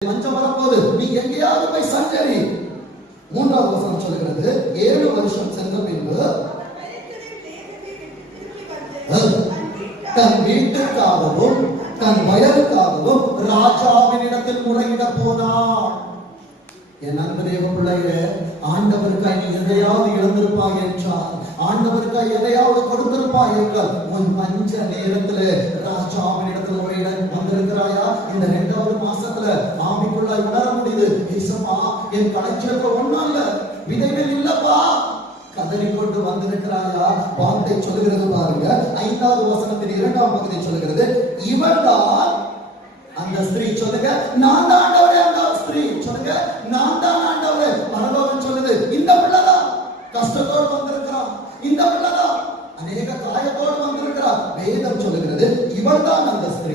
லஞ்சம் வரப்போது நீ எங்கேயாவது போய் சஞ்சரி மூன்றாவது வசனம் சொல்கிறது ஏழு வருஷம் சென்ற பின்பு தன் வீட்டுக்காகவும் தன் வயலுக்காகவும் ராஜாவின் இடத்தில் முறையிட போனான். என் அன்பு தேவ பிள்ளைகளே ஆண்டவருக்காய் நீ எதையாவது இழந்திருப்பாய் என்றால் ஆண்டவருக்காய் எதையாவது கொடுத்திருப்பாய் என்றால் உன் இந்த ரெண்டாவது மாசத்துல ஆவிக்குள்ளாய் உணர முடியுது. ஏசப்பா என் கலைச்சேர்க்க ஒண்ணும் இல்ல. விதைகள் இல்லப்பா. கதறிக்கொண்டு வந்திருக்கிறாயா? வார்த்தை சொல்லுகிறது பாருங்க. ஐந்தாவது வசனத்தின் இரண்டாம் பகுதி சொல்லுகிறது. இவன்தான் அந்த ஸ்திரீ சொல்லுங்க. நான் தான் ஆண்டவரே அந்த ஸ்திரீ சொல்லுங்க. நான் தான் ஆண்டவரே பரலோகம் சொல்லுது. இந்த பிள்ளைதான் கஷ்டத்தோடு வந்திருக்கிறான். இந்த பிள்ளைதான் அநேக காயத்தோடு வந்திருக்கிறான். வேதம் சொல்லுகிறது. இவன்தான் அந்த ஸ்திரீ.